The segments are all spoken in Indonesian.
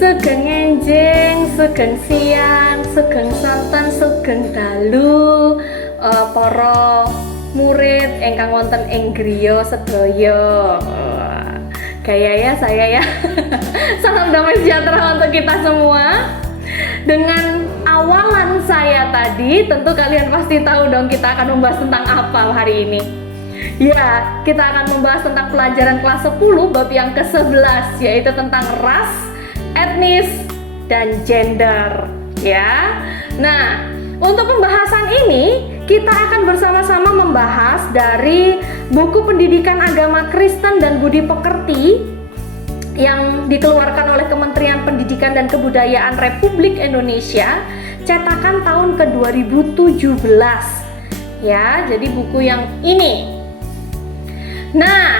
Sugeng enjing, sugeng siang, sugeng santen, sugeng dalu, para murid ingkang wonten ing griya sedaya. Gaya ya saya ya. Salam damai sejahtera untuk kita semua. Dengan awalan saya tadi, tentu kalian pasti tahu dong kita akan membahas tentang apa hari ini. Ya, kita akan membahas tentang pelajaran kelas 10 bab yang ke-11, yaitu tentang ras, etnis, dan gender. Ya. Nah, untuk pembahasan ini kita akan bersama-sama membahas dari buku Pendidikan Agama Kristen dan Budi Pekerti yang dikeluarkan oleh Kementerian Pendidikan dan Kebudayaan Republik Indonesia, cetakan tahun ke-2017. Ya, jadi buku yang ini. Nah,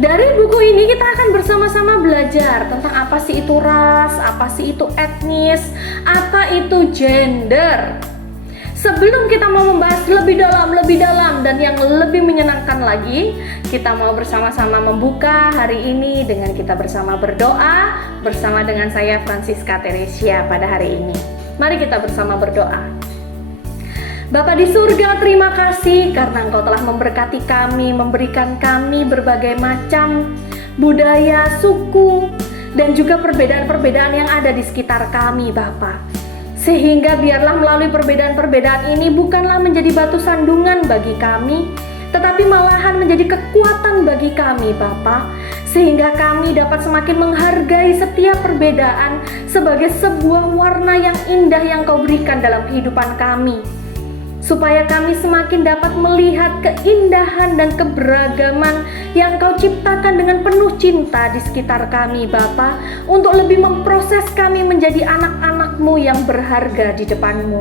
dari buku ini kita akan bersama-sama belajar tentang apa sih itu ras, apa sih itu etnis, apa itu gender. Sebelum kita mau membahas lebih dalam dan yang lebih menyenangkan lagi, kita mau bersama-sama membuka hari ini dengan kita bersama berdoa bersama dengan saya Francisca Teresia pada hari ini. Mari kita bersama berdoa. Bapa di surga, terima kasih karena Engkau telah memberkati kami, memberikan kami berbagai macam budaya, suku, dan juga perbedaan-perbedaan yang ada di sekitar kami, Bapa. Sehingga biarlah melalui perbedaan-perbedaan ini bukanlah menjadi batu sandungan bagi kami, tetapi malahan menjadi kekuatan bagi kami, Bapa. Sehingga kami dapat semakin menghargai setiap perbedaan sebagai sebuah warna yang indah yang Kau berikan dalam kehidupan kami. Supaya kami semakin dapat melihat keindahan dan keberagaman yang Kau ciptakan dengan penuh cinta di sekitar kami, Bapa, untuk lebih memproses kami menjadi anak-anak-Mu yang berharga di depan-Mu.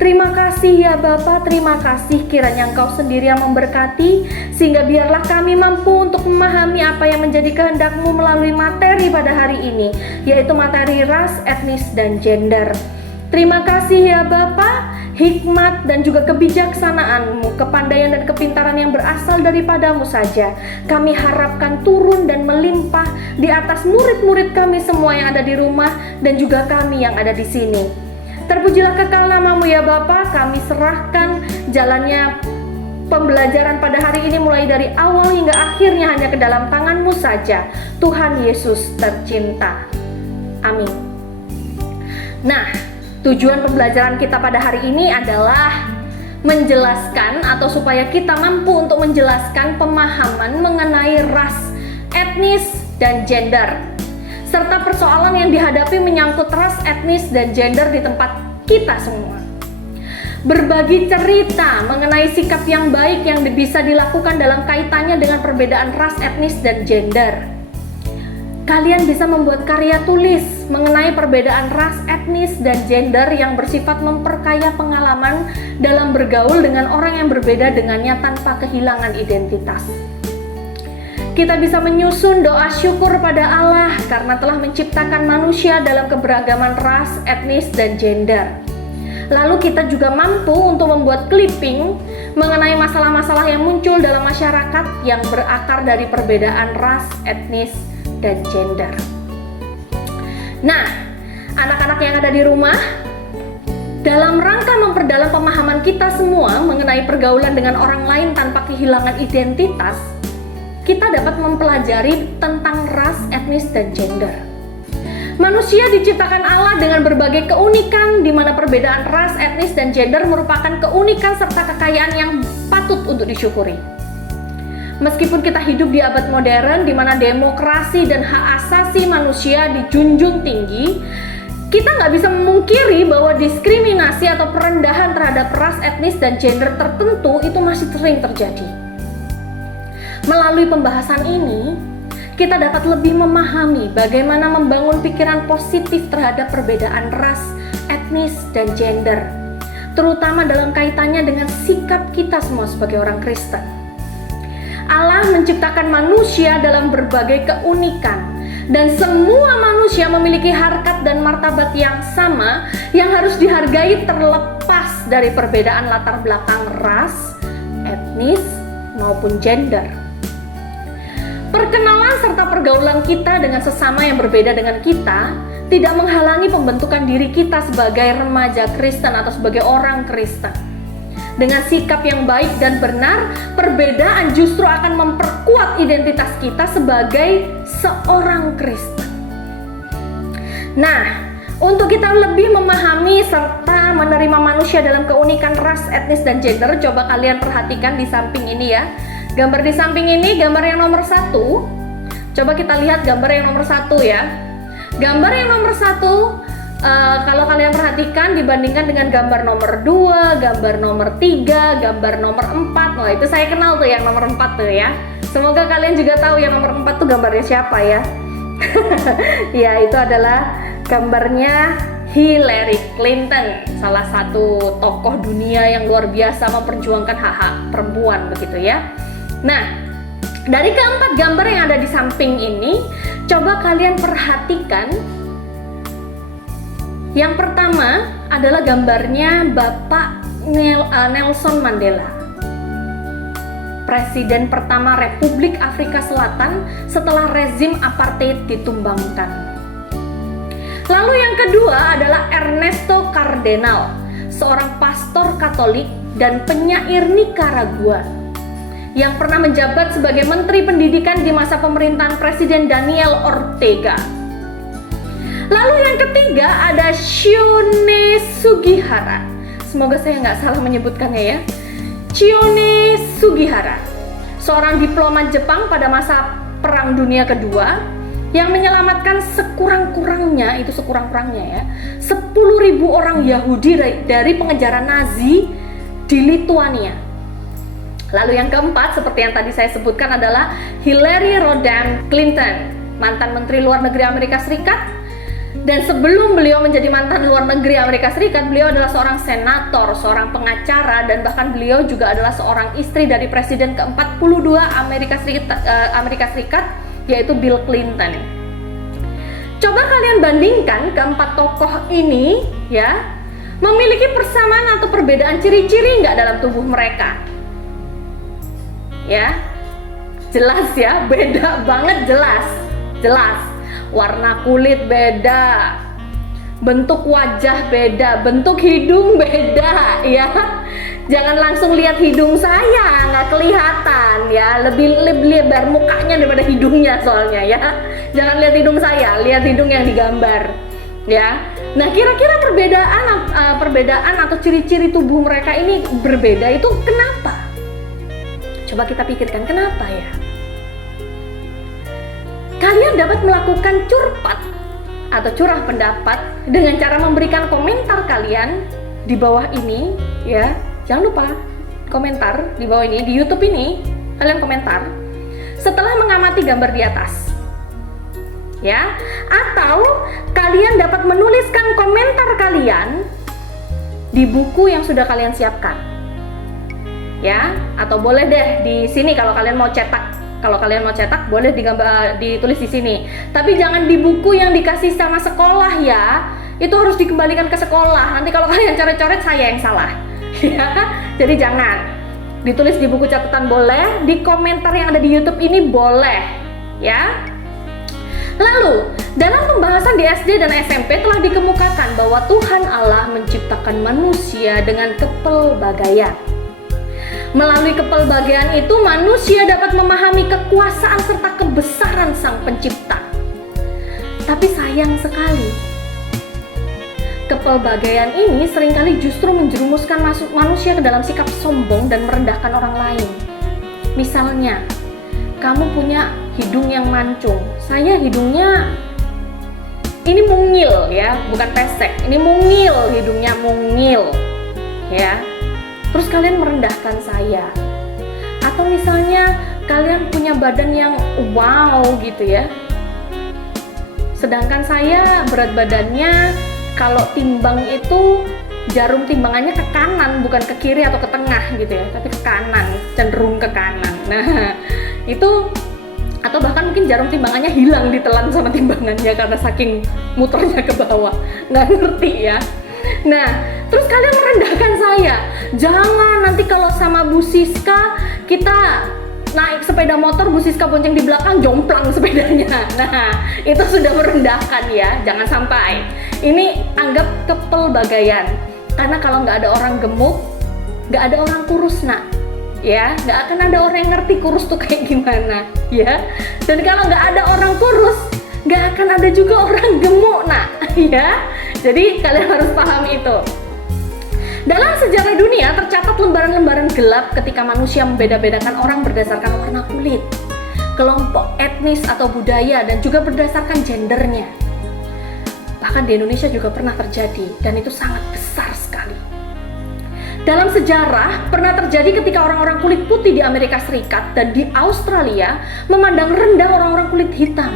Terima kasih ya Bapa, terima kasih kiranya Engkau sendiri yang memberkati, sehingga biarlah kami mampu untuk memahami apa yang menjadi kehendak-Mu melalui materi pada hari ini, yaitu materi ras, etnis, dan gender. Terima kasih ya Bapa, hikmat dan juga kebijaksanaan-Mu, kepandaian dan kepintaran yang berasal daripadamu saja kami harapkan turun dan melimpah di atas murid-murid kami semua yang ada di rumah dan juga kami yang ada di sini. Terpujilah kekal nama-Mu ya Bapa, kami serahkan jalannya pembelajaran pada hari ini mulai dari awal hingga akhirnya hanya ke dalam tangan-Mu saja, Tuhan Yesus tercinta. Amin. Nah, tujuan pembelajaran kita pada hari ini adalah menjelaskan atau supaya kita mampu untuk menjelaskan pemahaman mengenai ras, etnis, dan gender, serta persoalan yang dihadapi menyangkut ras, etnis, dan gender di tempat kita semua. Berbagi cerita mengenai sikap yang baik yang bisa dilakukan dalam kaitannya dengan perbedaan ras, etnis, dan gender. Kalian bisa membuat karya tulis mengenai perbedaan ras, etnis, dan gender yang bersifat memperkaya pengalaman dalam bergaul dengan orang yang berbeda dengannya tanpa kehilangan identitas. Kita bisa menyusun doa syukur pada Allah karena telah menciptakan manusia dalam keberagaman ras, etnis, dan gender. Lalu kita juga mampu untuk membuat clipping mengenai masalah-masalah yang muncul dalam masyarakat yang berakar dari perbedaan ras, etnis, dan gender. Nah, anak-anak yang ada di rumah, dalam rangka memperdalam pemahaman kita semua mengenai pergaulan dengan orang lain tanpa kehilangan identitas, kita dapat mempelajari tentang ras, etnis, dan gender. Manusia diciptakan Allah dengan berbagai keunikan, di mana perbedaan ras, etnis, dan gender merupakan keunikan serta kekayaan yang patut untuk disyukuri. Meskipun kita hidup di abad modern di mana demokrasi dan hak asasi manusia dijunjung tinggi, kita nggak bisa memungkiri bahwa diskriminasi atau perendahan terhadap ras, etnis, dan gender tertentu itu masih sering terjadi. Melalui pembahasan ini, kita dapat lebih memahami bagaimana membangun pikiran positif terhadap perbedaan ras, etnis, dan gender, terutama dalam kaitannya dengan sikap kita semua sebagai orang Kristen. Allah menciptakan manusia dalam berbagai keunikan, dan semua manusia memiliki harkat dan martabat yang sama yang harus dihargai terlepas dari perbedaan latar belakang ras, etnis, maupun gender. Perkenalan serta pergaulan kita dengan sesama yang berbeda dengan kita tidak menghalangi pembentukan diri kita sebagai remaja Kristen atau sebagai orang Kristen. Dengan sikap yang baik dan benar, perbedaan justru akan memperkuat identitas kita sebagai seorang Kristen. Nah, untuk kita lebih memahami serta menerima manusia dalam keunikan ras, etnis, dan gender, coba kalian perhatikan di samping ini ya. Gambar di samping ini, gambar yang nomor 1. Coba kita lihat gambar yang nomor 1 ya. Gambar yang nomor 1, kalau kalian perhatikan dibandingkan dengan gambar nomor 2, gambar nomor 3, gambar nomor 4. Wah, itu saya kenal tuh yang nomor 4 tuh ya. Semoga kalian juga tahu yang nomor 4 tuh gambarnya siapa ya. Ya, itu adalah gambarnya Hillary Clinton, salah satu tokoh dunia yang luar biasa memperjuangkan hak-hak perempuan begitu ya. Nah, dari keempat gambar yang ada di samping ini, coba kalian perhatikan. Yang pertama adalah gambarnya Bapak Nelson Mandela, Presiden pertama Republik Afrika Selatan setelah rezim apartheid ditumbangkan. Lalu yang kedua adalah Ernesto Cardenal, seorang pastor Katolik dan penyair Nicaragua yang pernah menjabat sebagai Menteri Pendidikan di masa pemerintahan Presiden Daniel Ortega. Lalu yang ketiga ada Chiune Sugihara. Semoga saya nggak salah menyebutkannya ya. Chiune Sugihara, seorang diplomat Jepang pada masa Perang Dunia Kedua yang menyelamatkan sekurang-kurangnya ya 10.000 orang Yahudi dari pengejaran Nazi di Lituania. Lalu yang keempat, seperti yang tadi saya sebutkan, adalah Hillary Rodham Clinton, mantan Menteri Luar Negeri Amerika Serikat. Dan sebelum beliau menjadi mantan luar negeri Amerika Serikat, beliau adalah seorang senator, seorang pengacara, dan bahkan beliau juga adalah seorang istri dari Presiden ke-42 Amerika Serikat, yaitu Bill Clinton. Coba kalian bandingkan keempat tokoh ini ya, memiliki persamaan atau perbedaan ciri-ciri nggak dalam tubuh mereka? Ya, jelas ya, beda banget, jelas. Warna kulit beda, bentuk wajah beda, bentuk hidung beda ya. Jangan langsung lihat hidung saya, nggak kelihatan ya, lebih lebar mukanya daripada hidungnya soalnya ya. Jangan lihat hidung saya, lihat hidung yang digambar ya. Nah, kira-kira perbedaan atau ciri-ciri tubuh mereka ini berbeda itu kenapa? Coba kita pikirkan, kenapa ya? Kalian dapat melakukan curpat atau curah pendapat dengan cara memberikan komentar kalian di bawah ini ya. Jangan lupa komentar di bawah ini, di YouTube ini kalian komentar setelah mengamati gambar di atas ya. Atau kalian dapat menuliskan komentar kalian di buku yang sudah kalian siapkan ya. Atau boleh deh di sini kalau kalian mau cetak. Kalau kalian mau cetak boleh ditulis di sini. Tapi jangan di buku yang dikasih sama sekolah ya. Itu harus dikembalikan ke sekolah. Nanti kalau kalian coret-coret saya yang salah. Ya. Jadi jangan. Ditulis di buku catatan boleh, di komentar yang ada di YouTube ini boleh, ya. Lalu, dalam pembahasan di SD dan SMP telah dikemukakan bahwa Tuhan Allah menciptakan manusia dengan kepelbagaian. Melalui kepelbagaian itu, manusia dapat memahami kekuasaan serta kebesaran Sang Pencipta. Tapi sayang sekali, kepelbagaian ini seringkali justru menjerumuskan manusia ke dalam sikap sombong dan merendahkan orang lain. Misalnya, kamu punya hidung yang mancung. Saya hidungnya ini mungil ya, bukan pesek. Ini mungil, hidungnya mungil ya. Terus kalian merendahkan saya. Atau misalnya kalian punya badan yang wow gitu ya. Sedangkan saya berat badannya kalau timbang itu jarum timbangannya ke kanan, bukan ke kiri atau ke tengah gitu ya, tapi ke kanan, cenderung ke kanan. Nah, itu atau bahkan mungkin jarum timbangannya hilang ditelan sama timbangannya karena saking muternya ke bawah. Nggak ngerti ya. Nah, terus kalian merendahkan saya. Jangan nanti kalau sama Bu Siska kita naik sepeda motor, Bu Siska bonceng di belakang, jomplang sepedanya. Nah, itu sudah merendahkan ya, jangan sampai. Ini anggap kepelbagaian. Karena kalau nggak ada orang gemuk, nggak ada orang kurus nak. Ya, nggak akan ada orang yang ngerti kurus tuh kayak gimana, ya. Dan kalau nggak ada orang kurus, nggak akan ada juga orang gemuk nak, ya. Jadi kalian harus paham itu. Dalam sejarah dunia tercatat lembaran-lembaran gelap ketika manusia membeda-bedakan orang berdasarkan warna kulit, kelompok etnis atau budaya, dan juga berdasarkan gendernya. Bahkan di Indonesia juga pernah terjadi, dan itu sangat besar sekali. Dalam sejarah, pernah terjadi ketika orang-orang kulit putih di Amerika Serikat dan di Australia memandang rendah orang-orang kulit hitam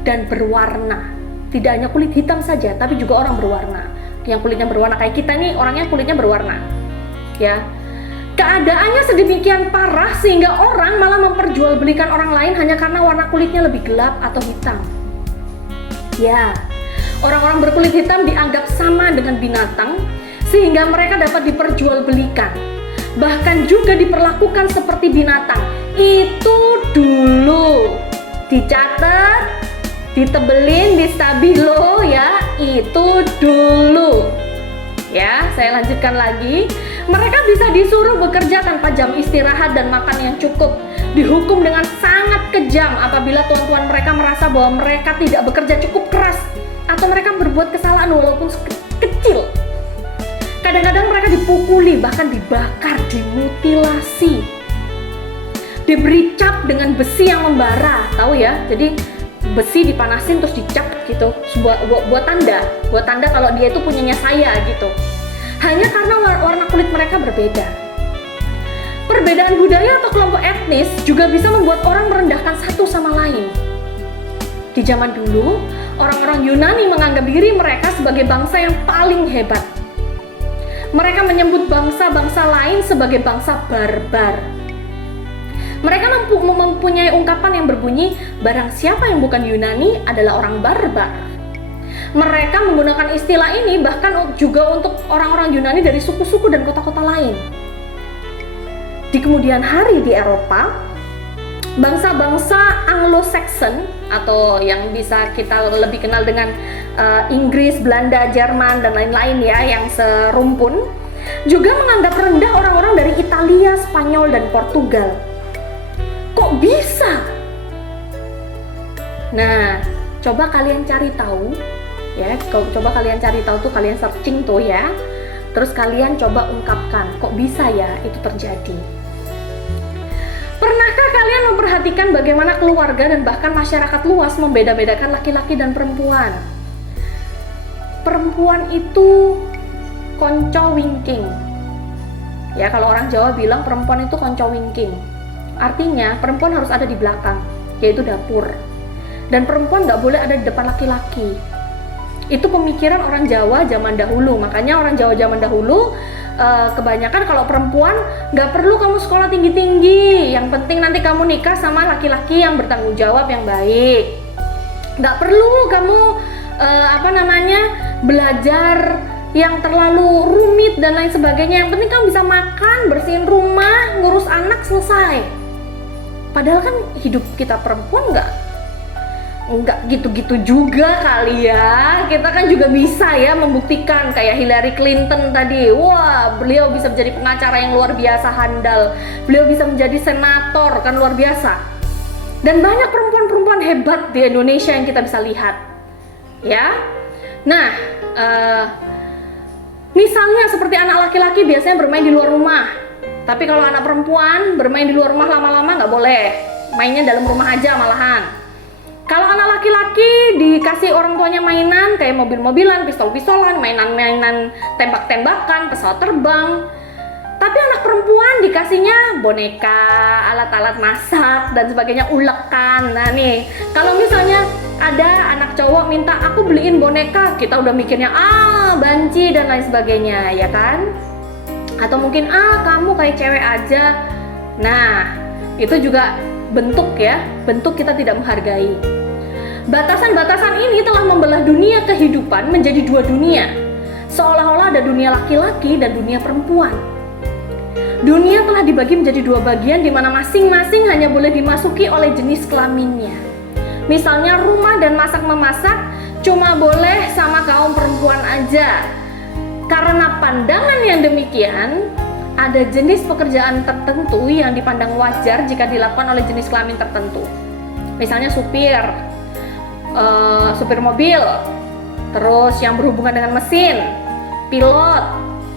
dan berwarna. Tidak hanya kulit hitam saja, tapi juga orang berwarna. Yang kulitnya berwarna kayak kita nih, orangnya kulitnya berwarna. Ya. Keadaannya sedemikian parah sehingga orang malah memperjualbelikan orang lain hanya karena warna kulitnya lebih gelap atau hitam. Ya. Orang-orang berkulit hitam dianggap sama dengan binatang, sehingga mereka dapat diperjualbelikan, bahkan juga diperlakukan seperti binatang. Itu dulu, dicatat, ditebelin, distabilo ya, itu dulu. Ya, saya lanjutkan lagi. Mereka bisa disuruh bekerja tanpa jam istirahat dan makan yang cukup. Dihukum dengan sangat kejam apabila tuan-tuan mereka merasa bahwa mereka tidak bekerja cukup keras atau mereka berbuat kesalahan walaupun kecil. Kadang-kadang mereka dipukuli, bahkan dibakar, dimutilasi, diberi cap dengan besi yang membara, tahu ya? Jadi besi dipanasin terus dicap gitu, buat tanda kalau dia itu punyanya saya gitu. Hanya karena warna kulit mereka berbeda. Perbedaan budaya atau kelompok etnis juga bisa membuat orang merendahkan satu sama lain. Di zaman dulu, orang-orang Yunani menganggap diri mereka sebagai bangsa yang paling hebat. Mereka menyebut bangsa-bangsa lain sebagai bangsa barbar. Mereka mempunyai ungkapan yang berbunyi, barang siapa yang bukan Yunani adalah orang barbar. Mereka menggunakan istilah ini bahkan juga untuk orang-orang Yunani dari suku-suku dan kota-kota lain. Di kemudian hari di Eropa, bangsa-bangsa Anglo-Saxon atau yang bisa kita lebih kenal dengan Inggris, Belanda, Jerman, dan lain-lain ya, yang serumpun, juga menganggap rendah orang-orang dari Italia, Spanyol, dan Portugal. Kok bisa? Nah, coba kalian cari tahu ya, coba kalian cari tahu tuh, kalian searching tuh ya. Terus kalian coba ungkapkan, kok bisa ya itu terjadi? Pernahkah kalian memperhatikan bagaimana keluarga dan bahkan masyarakat luas membeda-bedakan laki-laki dan perempuan? Perempuan itu konco wingking. Ya, kalau orang Jawa bilang perempuan itu konco wingking. Artinya perempuan harus ada di belakang, yaitu dapur. Dan perempuan nggak boleh ada di depan laki-laki. Itu pemikiran orang Jawa zaman dahulu. Makanya orang Jawa zaman dahulu kebanyakan kalau perempuan nggak perlu kamu sekolah tinggi-tinggi, yang penting nanti kamu nikah sama laki-laki yang bertanggung jawab yang baik. Nggak perlu kamu belajar yang terlalu rumit dan lain sebagainya. Yang penting kamu bisa makan, bersihin rumah, ngurus anak, selesai. Padahal kan hidup kita perempuan nggak gitu-gitu juga kali ya. Kita kan juga bisa ya membuktikan, kayak Hillary Clinton tadi. Wah, beliau bisa menjadi pengacara yang luar biasa handal. Beliau bisa menjadi senator, kan luar biasa. Dan banyak perempuan-perempuan hebat di Indonesia yang kita bisa lihat. Ya. Nah, misalnya seperti anak laki-laki biasanya bermain di luar rumah. Tapi kalau anak perempuan bermain di luar rumah lama-lama nggak boleh. Mainnya dalam rumah aja malahan. Kalau anak laki-laki dikasih orang tuanya mainan kayak mobil-mobilan, pistol-pistolan, mainan-mainan tembak-tembakan, pesawat terbang. Tapi anak perempuan dikasihnya boneka, alat-alat masak, dan sebagainya, ulekan. Nah nih, kalau misalnya ada anak cowok minta aku beliin boneka, kita udah mikirnya banci dan lain sebagainya, ya kan? Atau mungkin kamu kayak cewek aja. Nah, itu juga bentuk ya, bentuk kita tidak menghargai. Batasan-batasan ini telah membelah dunia kehidupan menjadi dua dunia, seolah-olah ada dunia laki-laki dan dunia perempuan. Dunia telah dibagi menjadi dua bagian di mana masing-masing hanya boleh dimasuki oleh jenis kelaminnya. Misalnya rumah dan masak-memasak cuma boleh sama kaum perempuan aja. Karena pandangan yang demikian, ada jenis pekerjaan tertentu yang dipandang wajar jika dilakukan oleh jenis kelamin tertentu. Misalnya supir mobil, terus yang berhubungan dengan mesin, pilot,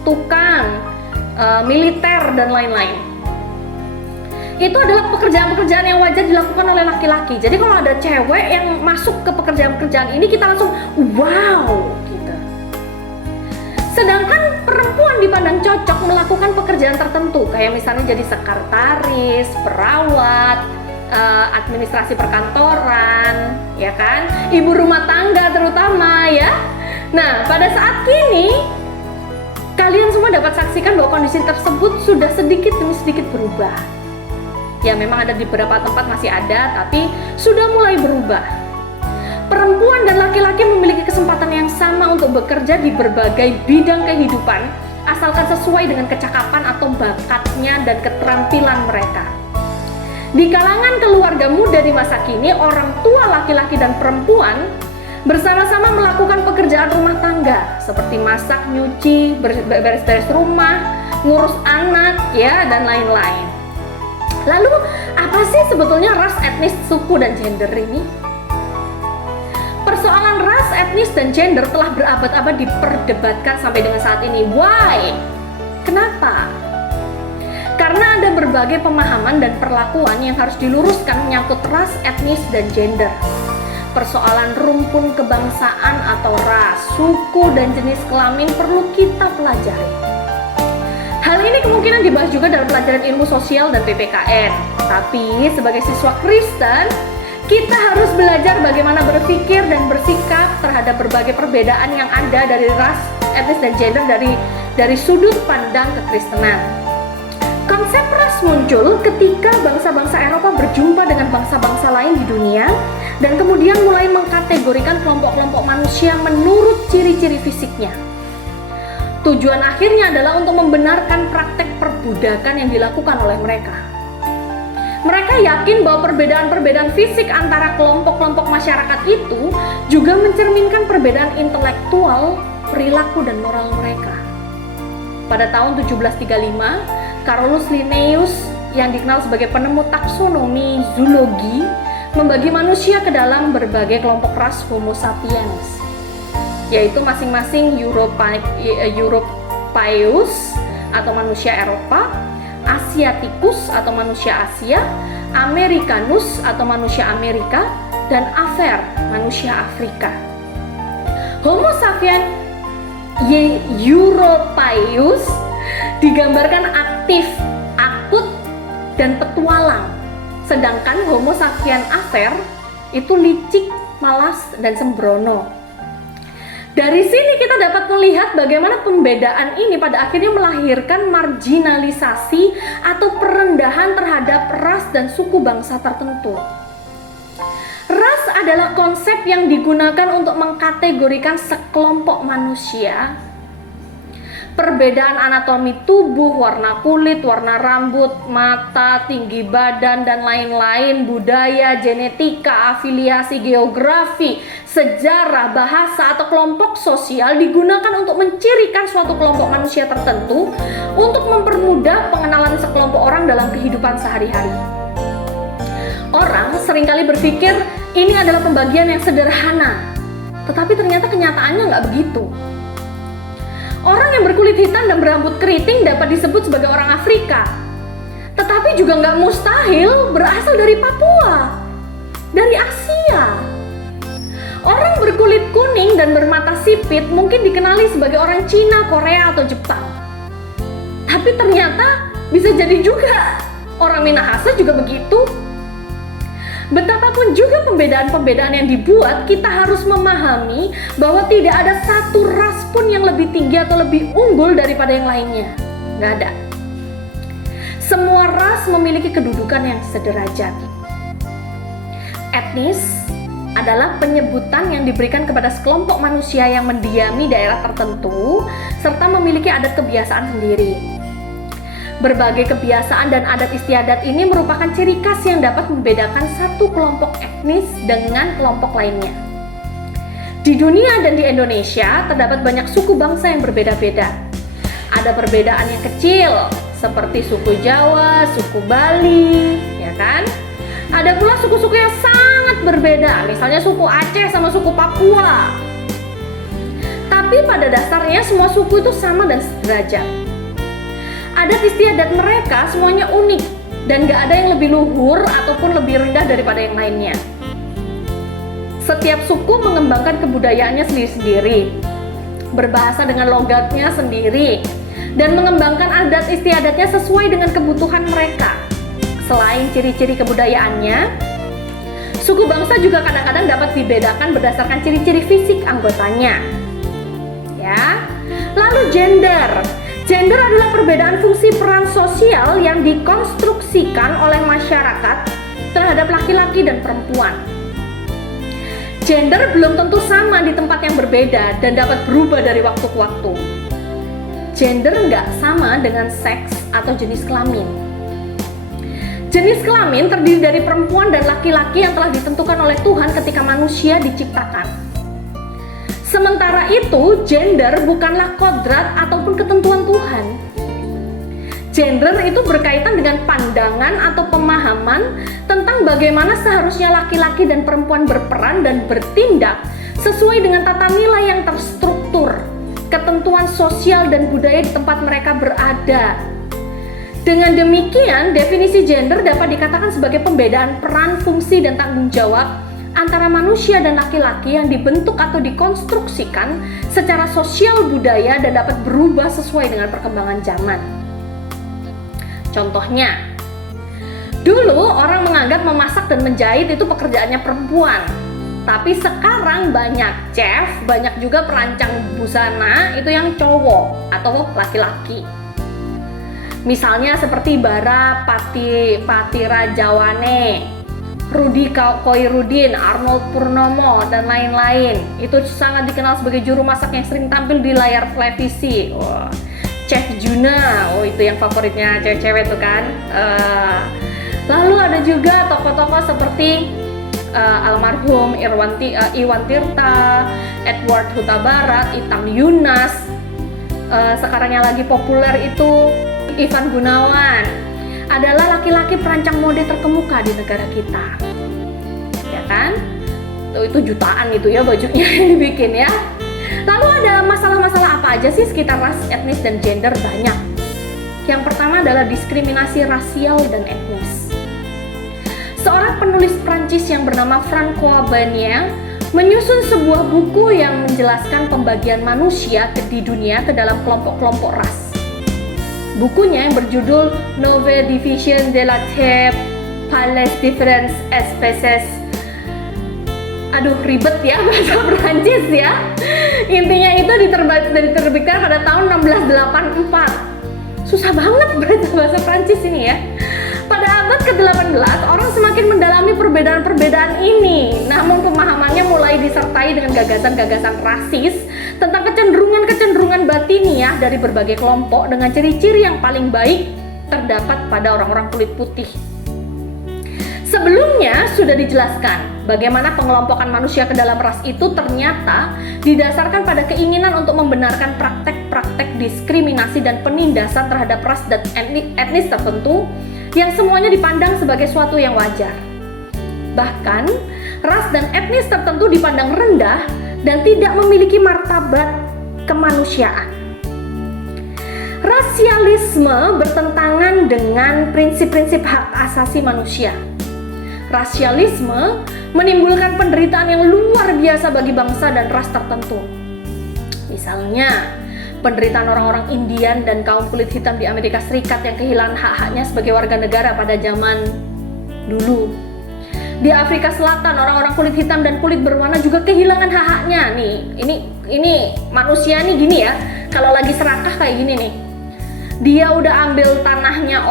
tukang, militer, dan lain-lain. Itu adalah pekerjaan-pekerjaan yang wajar dilakukan oleh laki-laki. Jadi kalau ada cewek yang masuk ke pekerjaan-pekerjaan ini, kita langsung wow gitu. Sedangkan perempuan dipandang cocok melakukan pekerjaan tertentu, kayak misalnya jadi sekretaris, perawat, administrasi perkantoran, ya kan, ibu rumah tangga terutama ya. Nah, pada saat kini kalian semua dapat saksikan bahwa kondisi tersebut sudah sedikit demi sedikit berubah. Ya, memang ada di beberapa tempat masih ada, tapi sudah mulai berubah. Perempuan dan laki-laki memiliki kesempatan yang sama untuk bekerja di berbagai bidang kehidupan, asalkan sesuai dengan kecakapan atau bakatnya dan keterampilan mereka. Di kalangan keluarga muda di masa kini, orang tua laki-laki dan perempuan bersama-sama melakukan pekerjaan rumah tangga seperti masak, nyuci, beres-beres rumah, ngurus anak, ya, dan lain-lain. Lalu, apa sih sebetulnya ras, etnis, suku, dan gender ini? Persoalan ras, etnis, dan gender telah berabad-abad diperdebatkan sampai dengan saat ini. Why? Kenapa? Karena ada berbagai pemahaman dan perlakuan yang harus diluruskan menyangkut ras, etnis, dan gender. Persoalan rumpun kebangsaan atau ras, suku, dan jenis kelamin perlu kita pelajari. Hal ini kemungkinan dibahas juga dalam pelajaran ilmu sosial dan PPKN. Tapi sebagai siswa Kristen, kita harus belajar bagaimana berpikir dan bersikap terhadap berbagai perbedaan yang ada dari ras, etnis, dan gender dari sudut pandang kekristenan. Konsep ras muncul ketika bangsa-bangsa Eropa berjumpa dengan bangsa-bangsa lain di dunia dan kemudian mulai mengkategorikan kelompok-kelompok manusia menurut ciri-ciri fisiknya. Tujuan akhirnya adalah untuk membenarkan praktek perbudakan yang dilakukan oleh mereka. Mereka yakin bahwa perbedaan-perbedaan fisik antara kelompok-kelompok masyarakat itu juga mencerminkan perbedaan intelektual, perilaku, dan moral mereka. Pada tahun 1735, Carolus Linnaeus yang dikenal sebagai penemu taksonomi zoologi membagi manusia ke dalam berbagai kelompok ras Homo sapiens, yaitu masing-masing Europaeus atau manusia Eropa, Asiaticus atau manusia Asia, Americanus atau manusia Amerika, dan Afer, manusia Afrika. Homo sapiens Europaeus digambarkan aktif, akut, dan petualang. Sedangkan Homo sapiens Afer itu licik, malas, dan sembrono. Dari sini kita dapat melihat bagaimana pembedaan ini pada akhirnya melahirkan marginalisasi atau perendahan terhadap ras dan suku bangsa tertentu. Ras adalah konsep yang digunakan untuk mengkategorikan sekelompok manusia. Perbedaan anatomi tubuh, warna kulit, warna rambut, mata, tinggi badan, dan lain-lain, budaya, genetika, afiliasi, geografi, sejarah, bahasa, atau kelompok sosial digunakan untuk mencirikan suatu kelompok manusia tertentu untuk mempermudah pengenalan sekelompok orang dalam kehidupan sehari-hari. Orang seringkali berpikir ini adalah pembagian yang sederhana, tetapi ternyata kenyataannya nggak begitu. Orang yang berkulit hitam dan berambut keriting dapat disebut sebagai orang Afrika, tetapi juga nggak mustahil berasal dari Papua, dari Asia. Orang berkulit kuning dan bermata sipit mungkin dikenali sebagai orang Cina, Korea, atau Jepang. Tapi ternyata bisa jadi juga orang Minahasa juga begitu. Betapapun juga pembedaan-pembedaan yang dibuat, kita harus memahami bahwa tidak ada satu ras pun yang lebih tinggi atau lebih unggul daripada yang lainnya. Nggak ada. Semua ras memiliki kedudukan yang sederajat. Etnis adalah penyebutan yang diberikan kepada sekelompok manusia yang mendiami daerah tertentu serta memiliki adat kebiasaan sendiri. Berbagai kebiasaan dan adat istiadat ini merupakan ciri khas yang dapat membedakan satu kelompok etnis dengan kelompok lainnya. Di dunia dan di Indonesia terdapat banyak suku bangsa yang berbeda-beda. Ada perbedaan yang kecil, seperti suku Jawa, suku Bali, ya kan? Ada pula suku-suku yang sangat berbeda, misalnya suku Aceh sama suku Papua. Tapi pada dasarnya semua suku itu sama dan sederajat. Adat istiadat mereka semuanya unik dan gak ada yang lebih luhur ataupun lebih rendah daripada yang lainnya. Setiap suku mengembangkan kebudayaannya sendiri-sendiri, berbahasa dengan logatnya sendiri, dan mengembangkan adat istiadatnya sesuai dengan kebutuhan mereka. Selain ciri-ciri kebudayaannya, suku bangsa juga kadang-kadang dapat dibedakan berdasarkan ciri-ciri fisik anggotanya. Ya. Lalu gender. Gender adalah perbedaan fungsi peran sosial yang dikonstruksikan oleh masyarakat terhadap laki-laki dan perempuan. Gender belum tentu sama di tempat yang berbeda dan dapat berubah dari waktu ke waktu. Gender nggak sama dengan seks atau jenis kelamin. Jenis kelamin terdiri dari perempuan dan laki-laki yang telah ditentukan oleh Tuhan ketika manusia diciptakan. Sementara itu, gender bukanlah kodrat ataupun ketentuan Tuhan. Gender itu berkaitan dengan pandangan atau pemahaman tentang bagaimana seharusnya laki-laki dan perempuan berperan dan bertindak sesuai dengan tata nilai yang terstruktur, ketentuan sosial dan budaya di tempat mereka berada. Dengan demikian, definisi gender dapat dikatakan sebagai pembedaan peran, fungsi, dan tanggung jawab antara manusia dan laki-laki yang dibentuk atau dikonstruksikan secara sosial budaya dan dapat berubah sesuai dengan perkembangan zaman. Contohnya, dulu orang menganggap memasak dan menjahit itu pekerjaannya perempuan. Tapi sekarang banyak chef, banyak juga perancang busana itu yang cowok atau laki-laki. Misalnya seperti Bara Patirajawane, Rudi Koirudin, Arnold Purnomo, dan lain-lain. Itu sangat dikenal sebagai juru masak yang sering tampil di layar televisi. Chef Juna, itu yang favoritnya cewek-cewek tuh kan. Lalu ada juga tokoh-tokoh seperti almarhum Iwan Tirta, Edward Huta Barat, Itang Yunas. Sekarang yang lagi populer itu Ivan Gunawan, adalah laki-laki perancang mode terkemuka di negara kita, ya kan? Itu jutaan itu ya bajunya yang dibikin ya. Lalu ada masalah-masalah apa aja sih sekitar ras, etnis, dan gender? Banyak. Yang pertama adalah diskriminasi rasial dan etnis. Seorang penulis Prancis yang bernama François Bagné menyusun sebuah buku yang menjelaskan pembagian manusia di dunia ke dalam kelompok-kelompok ras. Bukunya yang berjudul Nouvelle Division de la Terre par les différentes espèces. Aduh, ribet ya bahasa Prancis ya. Intinya itu diterbitkan pada tahun 1684. Susah banget bahasa Prancis ini ya. Pada abad ke-18, orang semakin mendalami perbedaan-perbedaan ini. Namun pemahamannya mulai disertai dengan gagasan-gagasan rasis tentang kecenderungan-kecenderungan batiniah dari berbagai kelompok dengan ciri-ciri yang paling baik terdapat pada orang-orang kulit putih. Sebelumnya sudah dijelaskan bagaimana pengelompokan manusia ke dalam ras itu ternyata didasarkan pada keinginan untuk membenarkan praktek-praktek diskriminasi dan penindasan terhadap ras dan etnis tertentu yang semuanya dipandang sebagai suatu yang wajar. Bahkan, ras dan etnis tertentu dipandang rendah dan tidak memiliki martabat kemanusiaan. Rasialisme bertentangan dengan prinsip-prinsip hak asasi manusia. Rasialisme menimbulkan penderitaan yang luar biasa bagi bangsa dan ras tertentu. Misalnya, penderitaan orang-orang Indian dan kaum kulit hitam di Amerika Serikat yang kehilangan hak-haknya sebagai warga negara pada zaman dulu. Di Afrika Selatan, orang-orang kulit hitam dan kulit berwarna juga kehilangan hak-haknya. Nih, ini manusia nih gini ya, kalau lagi serakah kayak gini nih. Dia udah ambil tanahnya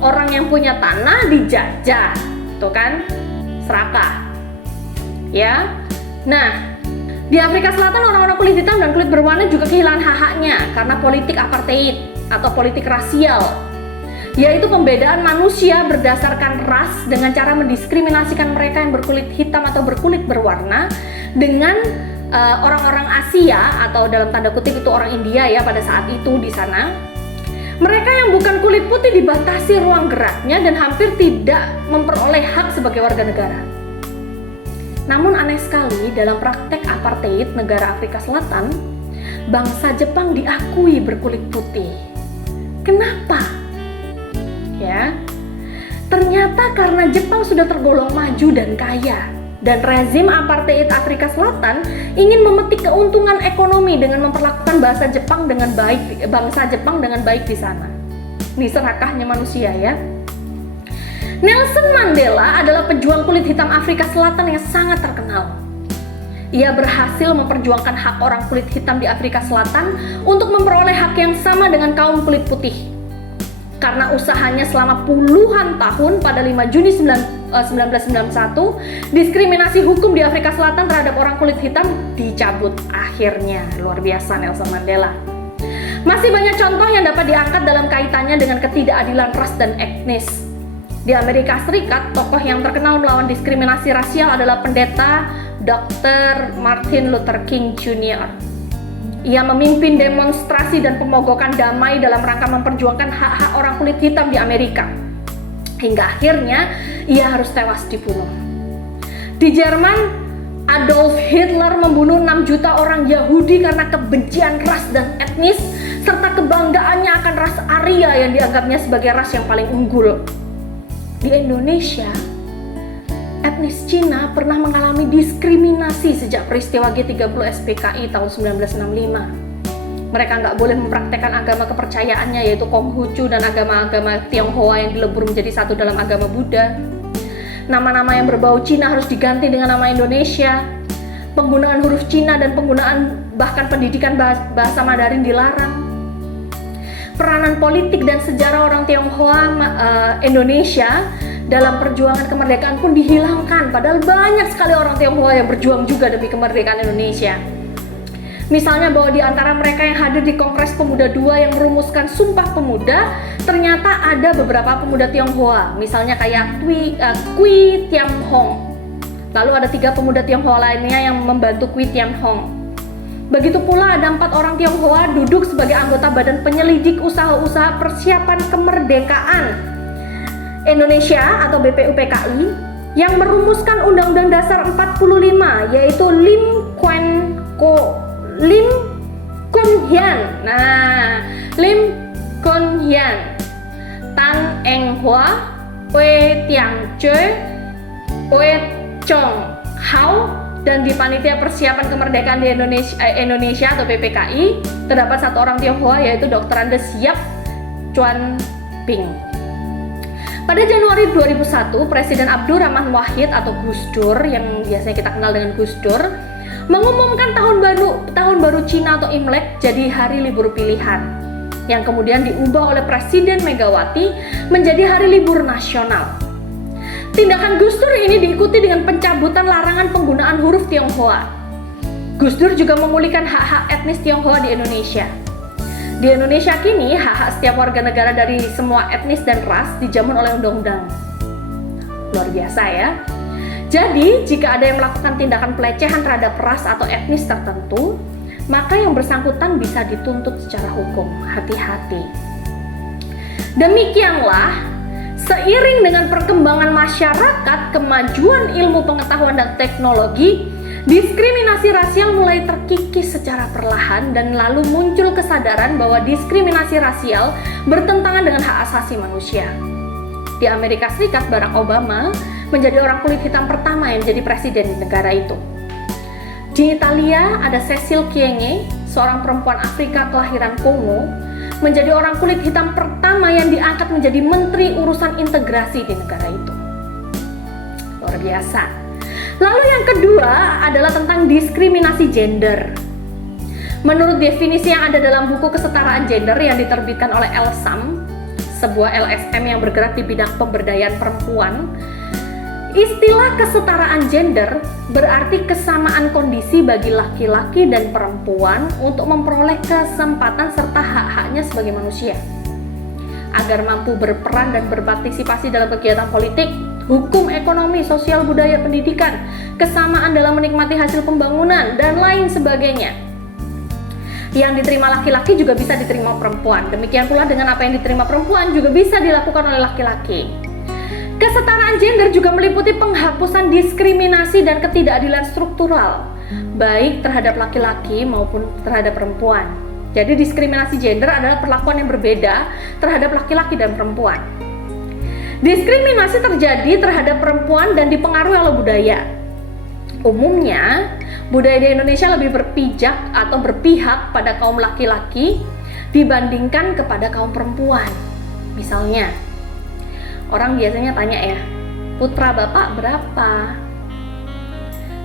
orang yang punya tanah dijajah. Tuh kan, serakah. Ya. Nah, di Afrika Selatan orang-orang kulit hitam dan kulit berwarna juga kehilangan hak-haknya karena politik apartheid atau politik rasial. yaitu pembedaan manusia berdasarkan ras dengan cara mendiskriminasikan mereka yang berkulit hitam atau berkulit berwarna dengan orang-orang Asia, atau dalam tanda kutip itu orang India ya pada saat itu di sana. Mereka yang bukan kulit putih dibatasi ruang geraknya dan hampir tidak memperoleh hak sebagai warga negara. Namun aneh sekali, dalam praktek apartheid negara Afrika Selatan, bangsa Jepang diakui berkulit putih. Kenapa? Ya, ternyata karena Jepang sudah tergolong maju dan kaya, dan rezim apartheid Afrika Selatan ingin memetik keuntungan ekonomi dengan memperlakukan bangsa Jepang dengan baik di sana. Ini serakahnya manusia ya. Nelson Mandela adalah pejuang kulit hitam Afrika Selatan yang sangat terkenal. Ia berhasil memperjuangkan hak orang kulit hitam di Afrika Selatan untuk memperoleh hak yang sama dengan kaum kulit putih. Karena usahanya selama puluhan tahun, pada 5 Juni 1991, diskriminasi hukum di Afrika Selatan terhadap orang kulit hitam dicabut akhirnya. Luar biasa Nelson Mandela. Masih banyak contoh yang dapat diangkat dalam kaitannya dengan ketidakadilan ras dan etnis. Di Amerika Serikat, tokoh yang terkenal melawan diskriminasi rasial adalah pendeta Dr. Martin Luther King Jr. Ia memimpin demonstrasi dan pemogokan damai dalam rangka memperjuangkan hak-hak orang kulit hitam di Amerika. Hingga akhirnya ia harus tewas dibunuh. Di Jerman, Adolf Hitler membunuh 6 juta orang Yahudi karena kebencian ras dan etnis, serta kebanggaannya akan ras Arya yang dianggapnya sebagai ras yang paling unggul. Di Indonesia, etnis Cina pernah mengalami diskriminasi sejak peristiwa G30 SPKI tahun 1965. Mereka nggak boleh mempraktekkan agama kepercayaannya, yaitu Konghucu dan agama-agama Tionghoa yang dilebur menjadi satu dalam agama Buddha. Nama-nama yang berbau Cina harus diganti dengan nama Indonesia. Penggunaan huruf Cina dan penggunaan bahkan pendidikan bahasa Mandarin dilarang. Peranan politik dan sejarah orang Tionghoa Indonesia dalam perjuangan kemerdekaan pun dihilangkan, padahal banyak sekali orang Tionghoa yang berjuang juga demi kemerdekaan Indonesia. Misalnya bahwa di antara mereka yang hadir di Kongres Pemuda II yang merumuskan Sumpah Pemuda, ternyata ada beberapa pemuda Tionghoa, misalnya kayak Kwi Tiam Hong. Lalu ada 3 pemuda Tionghoa lainnya yang membantu Kwi Tiam Hong. Begitu pula ada 4 orang Tionghoa duduk sebagai anggota Badan Penyelidik Usaha-usaha Persiapan Kemerdekaan Indonesia atau BPUPKI yang merumuskan Undang-Undang Dasar 45, yaitu Lim Kun Hian. Nah, Lim Kun Hian, Tan Eng Hua, Oe Tiang Choi, Oe Chong Hao. Dan di Panitia Persiapan Kemerdekaan di Indonesia atau PPKI terdapat 1 orang Tionghoa, yaitu Dr. Andes Yap Chuan Ping. Pada Januari 2001, Presiden Abdurrahman Wahid atau Gus Dur, yang biasanya kita kenal dengan Gus Dur, mengumumkan tahun baru Cina atau Imlek jadi hari libur pilihan, yang kemudian diubah oleh Presiden Megawati menjadi hari libur nasional. Tindakan Gus Dur ini diikuti dengan pencabutan larangan penggunaan huruf Tionghoa. Gus Dur juga memulihkan hak-hak etnis Tionghoa di Indonesia. Di Indonesia kini, hak-hak setiap warga negara dari semua etnis dan ras dijamin oleh undang-undang. Luar biasa ya. Jadi, jika ada yang melakukan tindakan pelecehan terhadap ras atau etnis tertentu, maka yang bersangkutan bisa dituntut secara hukum. Hati-hati. Demikianlah, seiring dengan perkembangan masyarakat, kemajuan ilmu pengetahuan dan teknologi, diskriminasi rasial mulai terkikis secara perlahan dan lalu muncul kesadaran bahwa diskriminasi rasial bertentangan dengan hak asasi manusia. Di Amerika Serikat, Barack Obama menjadi orang kulit hitam pertama yang menjadi presiden di negara itu. Di Italia, ada Cecil Kyenge, seorang perempuan Afrika kelahiran Kongo, menjadi orang kulit hitam pertama yang diangkat menjadi Menteri Urusan Integrasi di negara itu. Luar biasa. Lalu yang kedua adalah tentang diskriminasi gender. Menurut definisi yang ada dalam buku Kesetaraan Gender yang diterbitkan oleh LSAM, sebuah LSM yang bergerak di bidang pemberdayaan perempuan, istilah kesetaraan gender berarti kesamaan kondisi bagi laki-laki dan perempuan untuk memperoleh kesempatan serta hak-haknya sebagai manusia. agar mampu berperan dan berpartisipasi dalam kegiatan politik, hukum, ekonomi, sosial, budaya, pendidikan, kesamaan dalam menikmati hasil pembangunan, dan lain sebagainya. Yang diterima laki-laki juga bisa diterima perempuan. Demikian pula dengan apa yang diterima perempuan juga bisa dilakukan oleh laki-laki. Kesetaraan gender juga meliputi penghapusan diskriminasi dan ketidakadilan struktural, baik terhadap laki-laki maupun terhadap perempuan. Jadi diskriminasi gender adalah perlakuan yang berbeda terhadap laki-laki dan perempuan. Diskriminasi terjadi terhadap perempuan dan dipengaruhi oleh budaya. Umumnya, budaya di Indonesia lebih berpijak atau berpihak pada kaum laki-laki dibandingkan kepada kaum perempuan. Misalnya, orang biasanya tanya ya, putra bapak berapa?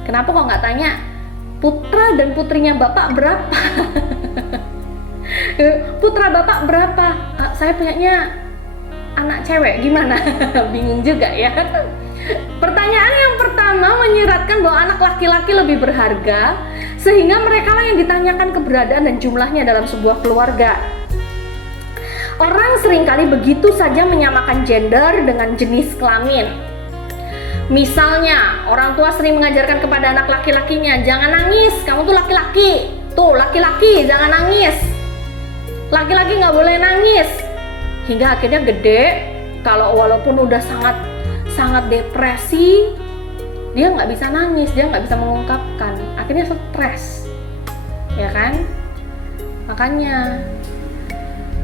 Kenapa kok nggak tanya, putra dan putrinya bapak berapa? Putra bapak berapa? Saya punyanya anak cewek, gimana? Bingung juga ya. Pertanyaan yang pertama menyiratkan bahwa anak laki-laki lebih berharga, sehingga mereka lah yang ditanyakan keberadaan dan jumlahnya dalam sebuah keluarga. Orang seringkali begitu saja menyamakan gender dengan jenis kelamin. Misalnya, orang tua sering mengajarkan kepada anak laki-lakinya, jangan nangis, kamu tuh laki-laki. Tuh, laki-laki, jangan nangis. Laki-laki nggak boleh nangis. Hingga akhirnya gede, kalau walaupun udah sangat depresi, dia nggak bisa nangis, dia nggak bisa mengungkapkan. Akhirnya stres, ya kan? Makanya,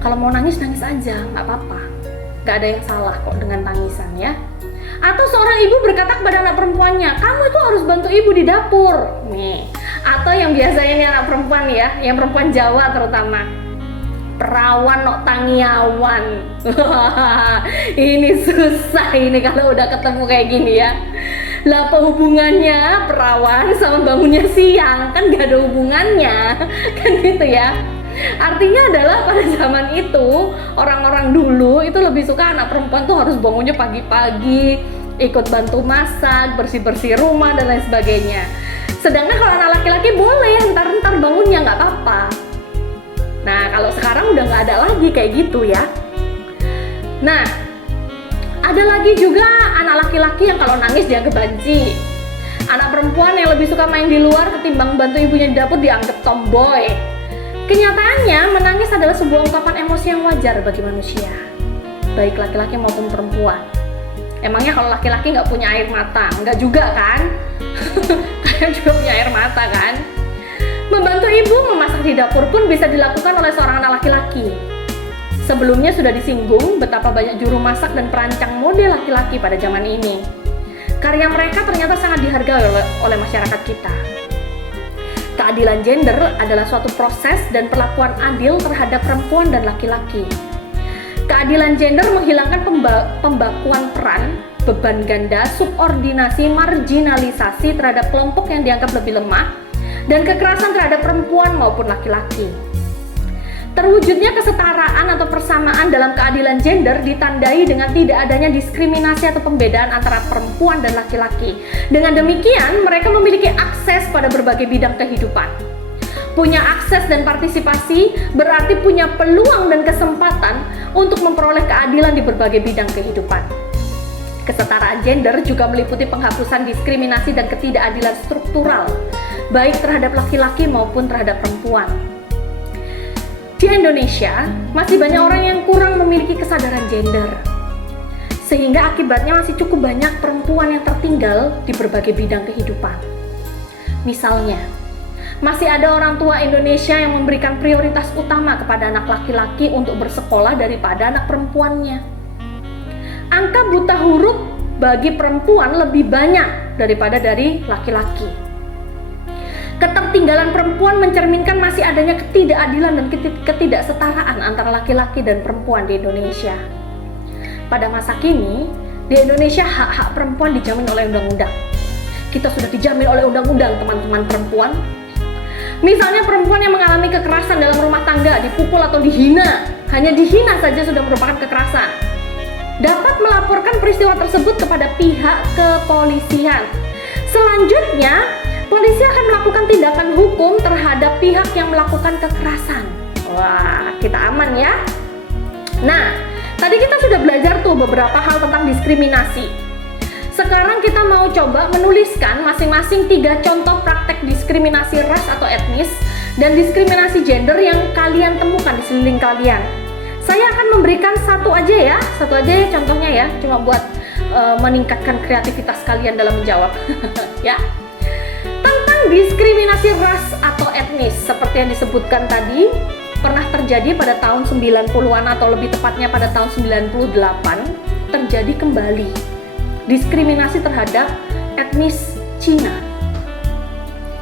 kalau mau nangis, nangis aja, nggak apa-apa. Nggak ada yang salah kok dengan tangisan ya. Atau seorang ibu berkata kepada anak perempuannya, kamu itu harus bantu ibu di dapur. Nih. Atau yang biasanya ini anak perempuan ya, yang perempuan Jawa terutama. Perawan nok tangiawan. Ini susah ini kalau udah ketemu kayak gini ya. Lah apa hubungannya perawan sama bangunnya siang? Kan gak ada hubungannya. Kan gitu ya. Artinya adalah pada zaman itu orang-orang dulu itu lebih suka anak perempuan tuh harus bangunnya pagi-pagi, ikut bantu masak, bersih-bersih rumah dan lain sebagainya. Sedangkan kalau anak laki-laki boleh ntar bangunnya nggak apa-apa. Nah kalau sekarang udah nggak ada lagi kayak gitu ya. Nah ada lagi juga anak laki-laki yang kalau nangis dianggap banci. Anak perempuan yang lebih suka main di luar ketimbang bantu ibunya di dapur dianggap tomboy. Kenyataannya, menangis adalah sebuah ungkapan emosi yang wajar bagi manusia, baik laki-laki maupun perempuan. Emangnya kalau laki-laki nggak punya air mata? Nggak juga kan? Kalian juga punya air mata kan? Membantu ibu memasak di dapur pun bisa dilakukan oleh seorang anak laki-laki. Sebelumnya sudah disinggung betapa banyak juru masak dan perancang mode laki-laki pada zaman ini. Karya mereka ternyata sangat dihargai oleh masyarakat kita. Keadilan gender adalah suatu proses dan perlakuan adil terhadap perempuan dan laki-laki. Keadilan gender menghilangkan pembakuan peran, beban ganda, subordinasi, marginalisasi terhadap kelompok yang dianggap lebih lemah, dan kekerasan terhadap perempuan maupun laki-laki. Terwujudnya kesetaraan atau persamaan dalam keadilan gender ditandai dengan tidak adanya diskriminasi atau pembedaan antara perempuan dan laki-laki. Dengan demikian, mereka memiliki akses pada berbagai bidang kehidupan. Punya akses dan partisipasi berarti punya peluang dan kesempatan untuk memperoleh keadilan di berbagai bidang kehidupan. Kesetaraan gender juga meliputi penghapusan diskriminasi dan ketidakadilan struktural, baik terhadap laki-laki maupun terhadap perempuan. Di Indonesia, masih banyak orang yang kurang memiliki kesadaran gender, sehingga akibatnya masih cukup banyak perempuan yang tertinggal di berbagai bidang kehidupan. Misalnya, masih ada orang tua Indonesia yang memberikan prioritas utama kepada anak laki-laki untuk bersekolah daripada anak perempuannya. Angka buta huruf bagi perempuan lebih banyak daripada dari laki-laki. Ketertinggalan perempuan mencerminkan masih adanya ketidakadilan dan ketidaksetaraan antara laki-laki dan perempuan di Indonesia. Pada masa kini, di Indonesia hak-hak perempuan dijamin oleh undang-undang. Kita sudah dijamin oleh undang-undang, teman-teman perempuan. Misalnya perempuan yang mengalami kekerasan dalam rumah tangga, dipukul atau dihina, hanya dihina saja sudah merupakan kekerasan, dapat melaporkan peristiwa tersebut kepada pihak kepolisian. Selanjutnya, polisi akan melakukan tindakan hukum terhadap pihak yang melakukan kekerasan. Wah, kita aman ya. Nah, Tadi kita sudah belajar tuh beberapa hal tentang diskriminasi. Sekarang kita mau coba menuliskan masing-masing 3 contoh praktek diskriminasi ras atau etnis dan diskriminasi gender yang kalian temukan di sekeliling kalian. Saya akan memberikan satu aja ya contohnya ya, cuma buat meningkatkan kreativitas kalian dalam menjawab. Ya. Tentang diskriminasi ras atau etnis seperti yang disebutkan tadi, pernah terjadi pada tahun 90-an atau lebih tepatnya pada tahun 98 terjadi kembali diskriminasi terhadap etnis Cina.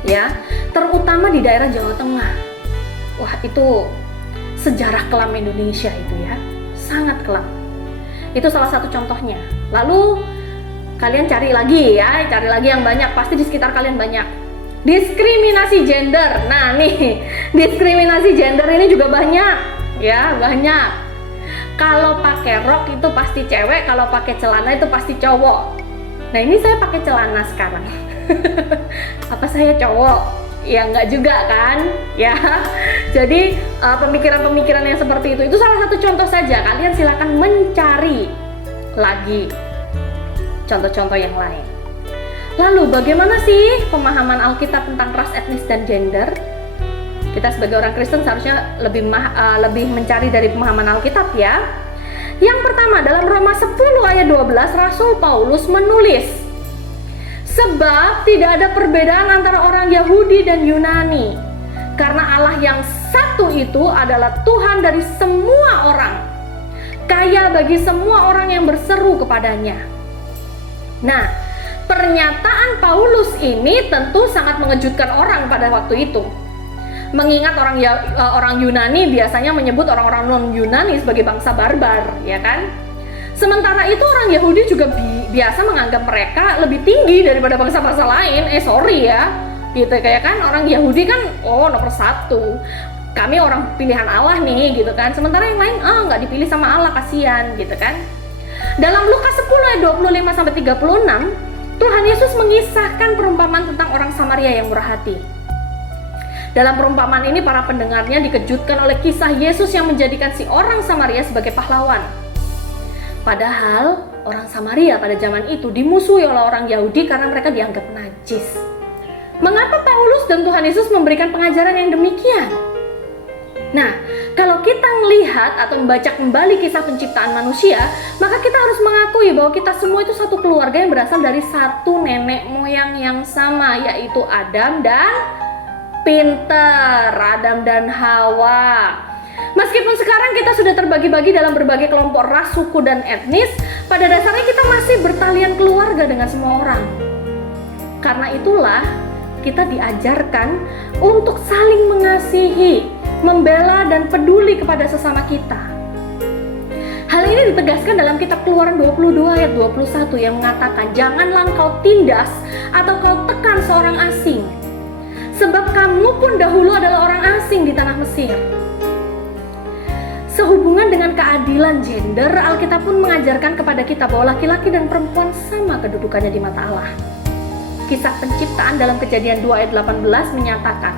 Ya, terutama di daerah Jawa Tengah. Wah, itu sejarah kelam Indonesia itu ya, sangat kelam. Itu salah satu contohnya. Lalu kalian cari lagi yang banyak, pasti di sekitar kalian banyak. Diskriminasi gender. Nah nih, diskriminasi gender ini juga banyak ya, banyak. Kalau pakai rok itu pasti cewek, kalau pakai celana itu pasti cowok. Nah ini saya pakai celana sekarang. Apa saya cowok? Ya enggak juga kan ya. Jadi pemikiran-pemikiran yang seperti itu salah satu contoh saja. Kalian silakan mencari lagi contoh-contoh yang lain. Lalu bagaimana sih pemahaman Alkitab tentang ras, etnis, dan gender? Kita sebagai orang Kristen seharusnya lebih mencari dari pemahaman Alkitab ya. Yang pertama, dalam Roma 10 ayat 12 Rasul Paulus menulis, sebab tidak ada perbedaan antara orang Yahudi dan Yunani, karena Allah yang satu itu adalah Tuhan dari semua orang, kaya bagi semua orang yang berseru kepadanya. Nah, pernyataan Paulus ini tentu sangat mengejutkan orang pada waktu itu. Mengingat orang Yunani biasanya menyebut orang-orang non-Yunani sebagai bangsa barbar, ya kan? Sementara itu orang Yahudi juga biasa menganggap mereka lebih tinggi daripada bangsa-bangsa lain. Sorry ya, gitu kayak kan orang Yahudi kan, nomor 1. Kami orang pilihan Allah nih, gitu kan. Sementara yang lain, nggak dipilih sama Allah, kasihan, gitu kan. Dalam Lukas 10 ayat 25-36, Tuhan Yesus mengisahkan perumpamaan tentang orang Samaria yang murah hati. Dalam perumpamaan ini para pendengarnya dikejutkan oleh kisah Yesus yang menjadikan si orang Samaria sebagai pahlawan. Padahal orang Samaria pada zaman itu dimusuhi oleh orang Yahudi karena mereka dianggap najis. Mengapa Paulus dan Tuhan Yesus memberikan pengajaran yang demikian? Nah, kalau kita melihat atau membaca kembali kisah penciptaan manusia, maka kita harus mengakui bahwa kita semua itu satu keluarga yang berasal dari satu nenek moyang yang sama, yaitu Adam dan Adam dan Hawa. Meskipun sekarang kita sudah terbagi-bagi dalam berbagai kelompok ras, suku, dan etnis, pada dasarnya kita masih bertalian keluarga dengan semua orang. Karena itulah kita diajarkan untuk saling mengasihi, membela dan peduli kepada sesama kita. Hal ini ditegaskan dalam kitab Keluaran 22 ayat 21 yang mengatakan, janganlah kau tindas atau kau tekan seorang asing, sebab kamu pun dahulu adalah orang asing di tanah Mesir. Sehubungan dengan keadilan gender, Alkitab pun mengajarkan kepada kita bahwa laki-laki dan perempuan sama kedudukannya di mata Allah. Kisah penciptaan dalam Kejadian 2 ayat 18 menyatakan,